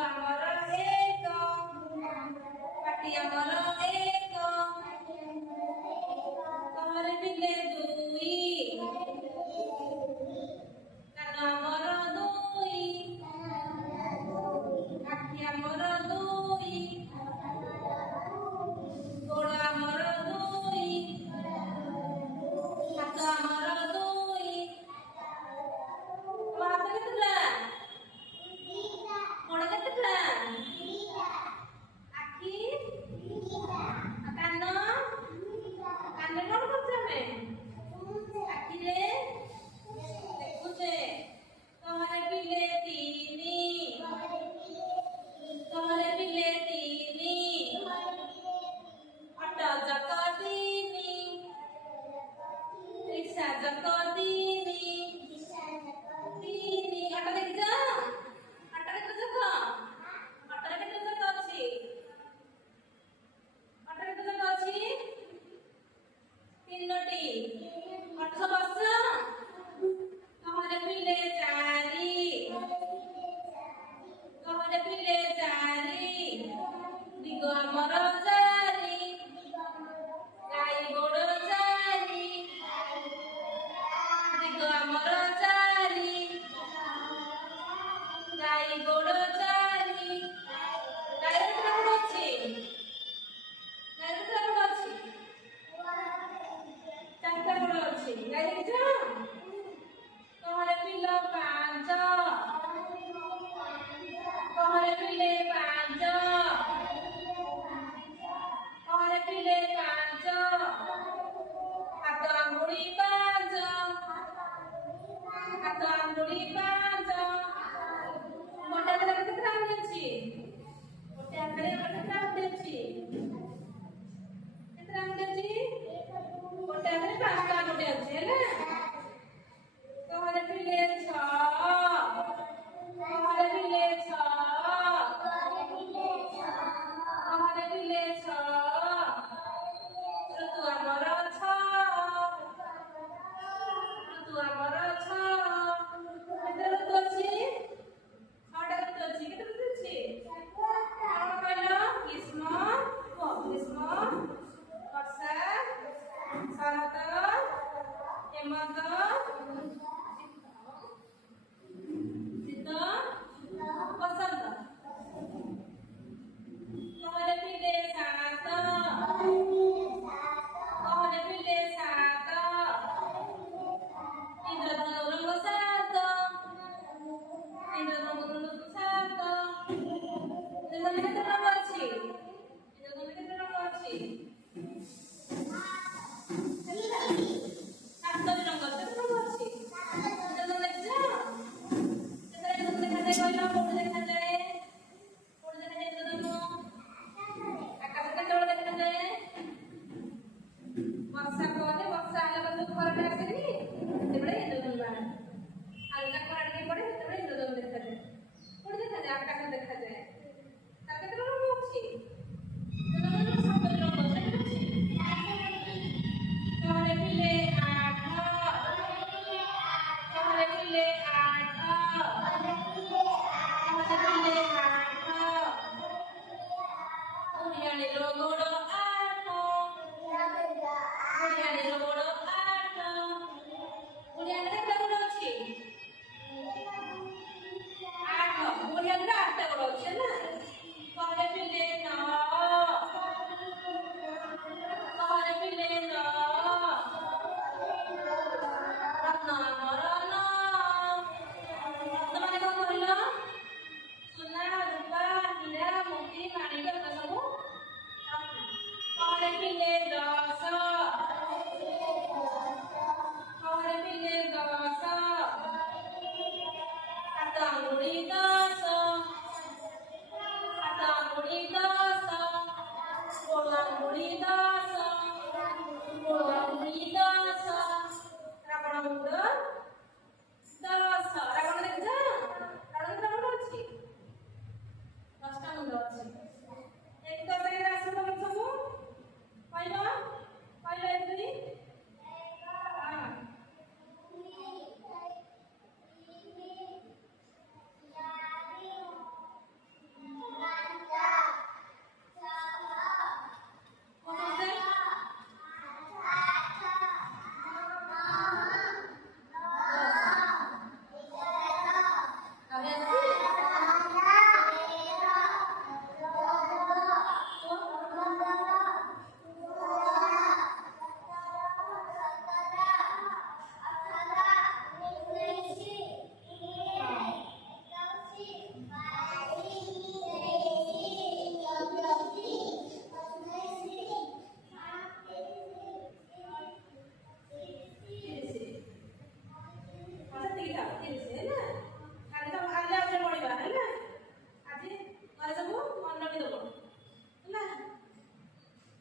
ଆମର ଏକ, ପାଟି ଆମର ଏକ, କରେ ପିଲେ ଦୁଇ, କାନ ଆମର ଦୁଇ, ଆଖି ଆମର ଦୁଇ, ଗୋଡ଼ ଆମର ଦୁଇ, ହାତ ଆମର ଦୁଇ। ତମ ହାତ କେତେଟା? ଗୋଡ଼ କେତେଟା? ଆଖି? କାନ? କାନରେ କଣ କରୁଛୁ ଆମେ? ଆଖିରେ ଦେଖୁଛେ। କରେ ପିଲେ ତିନି, କରେ ପିଲେ ତିନି, ଅଟୋ ଚକ ତିନି, ରିକ୍ସା ଚକ ତିନି, ତିନି। ଅଟୋ ଦେଖିଛ? ଅଟୋରେ କେତେ ଚକ? ଅଟୋରେ କେତେ ଚକ ଅଛି? ଅଟୋରେ କେତେ ଚକ ଅଛି? ତିନୋଟି। ଅଟୋ ବସ। କରେ ପିଲେ ଚାରି, କରେ ପିଲେ ଚାରି, ଦିଗ ଆମର ଚାରି, ଗାଈ ଗୋଡ଼ ଚାରି, ଦିଗ ଆମର ଚାରି, ଗାଈ ଗୋଡ଼ ଚାରି। ଗାଈର କେତେଟା ଗୋଡ଼ ଅଛି? ଗାଈର କେତେଟା ଗୋଡ଼ ଅଛି? ଚାରିଟା ଗୋଡ଼ ଅଛି। ଗାଈ ଦେଖିଛ? କରେ ପିଲ ପାଞ୍ଚ, କରେ ପିଲେ ପାଞ୍ଚ, କରେ ପିଲେ ପାଞ୍ଚ, ହାତ ଆଙ୍ଗୁଳି ପାଞ୍ଚ, ହାତ ଆଙ୍ଗୁଳି ପାଞ୍ଚ। ଗୋଟେ ହାତରେ କେତେଟା ଆଙ୍ଗୁଳି ଅଛି? ଗୋଟେ ହାତରେ କେତେଟା ଆଙ୍ଗୁଳି ଅଛି? କେତେଟା ଆଙ୍ଗୁଳି ଅଛି? ଗୋଟେ ହାତରେ ପାଞ୍ଚଟା ଆଙ୍ଗୁଳି ଅଛି ହେଲା। କରେ ପିଲେ ଛଅ, କରେ ପିଲେ ଛଅ, କରେ ପିଲେ ଛଅ, ଋତୁ ଆମର ଛଅ, ଋତୁ ଆମର ଛଅ। କେତେ ଋତୁ ଅଛି? 6ଟା ଋତୁ ଅଛି। କେତେ ଋତୁ ଅଛି? କଣ କହିଲ? ଗ୍ରୀଷ୍ମ, ଗ୍ରୀଷ୍ମ, ବର୍ଷା, ଶରତ, ହେମନ୍ତ, ଶୀତ, ବସନ୍ତ। କରେ ପିଲେ ସାତ, କରେ ପିଲେ ସାତ, ଇନ୍ଦ୍ରଧନୁ ରଙ୍ଗ ସାତ, ଇନ୍ଦ୍ରଧନୁ ରଙ୍ଗ ସାତ। ଇନ୍ଦ୍ରଧନୁ କେତେ ରଙ୍ଗ ଅଛି? ଇନ୍ଦ୍ରଧନୁ କେତେ ରଙ୍ଗ ଅଛି? ସାତଟି ରଙ୍ଗ। କେତେ ରଙ୍ଗ ଅଛି? ଇନ୍ଦ୍ରଧନୁ ଦେଖିଛ? କେତେଟା ଇନ୍ଦ୍ରଧନୁ ଦେଖାଯାଏ କହିଲ? କୋଉଠି ଦେଖାଯାଏ? କୋଉଠି ଦେଖାଯାଏ ଇନ୍ଦ୍ରଧନୁ? ଆକାଶରେ କେତେବେଳେ ଦେଖାଯାଏ? ବର୍ଷା ପରେ, ବର୍ଷା ହେଲା ପରେ ଯୋଉ ଖରାଟା ଆସେନି, ସେତେବେଳେ ଇନ୍ଦ୍ରଧନୁ ବାହାରେ। ହାଲକା ଖରା ଟିକେ ପଡେ, ସେତେବେଳେ ଇନ୍ଦ୍ରଧନୁ ଦେଖାଯାଏ। କୋଉଠି ଦେଖାଯାଏ? ଆକାଶରେ ଦେଖାଯାଏ। ତାର କେତେ ରଙ୍ଗ ଅଛି? ଇନ୍ଦ୍ରଧନୁର 7ଟି ରଙ୍ଗ। କେତେ ଅଛି? କରେ ପିଲେ ଆଠ, କରେ ପିଲେ ଆଠ, କରେ ପିଲେ ଆଠ, ଓଡ଼ିଆଣୀର ଗୋଡ଼ ଆଠ, ଓଡ଼ିଆଣୀର ଗୋଡ଼ ଆଠ। ଓଡ଼ିଆଣୀର କେତେ ଗୋଡ଼ ଅଛି? 8। ଓଡ଼ିଆଣୀର 8ଟା ଗୋଡ଼ ଅଛି ହେଲା। କରେ ପିଲେ ନଅ, କରେ ପିଲେ ନଅ, ରତ୍ନ ଆମର ନଅ। ରତ୍ନମାନେ କଣ କହିଲ? ସୁନା, ରୂପା, ହୀରା, ମୋତି, ମାଣିକ, ଏଗୁଡ଼ା ସବୁ ରତ୍ନ। କରେ ପିଲେ ଦଶ,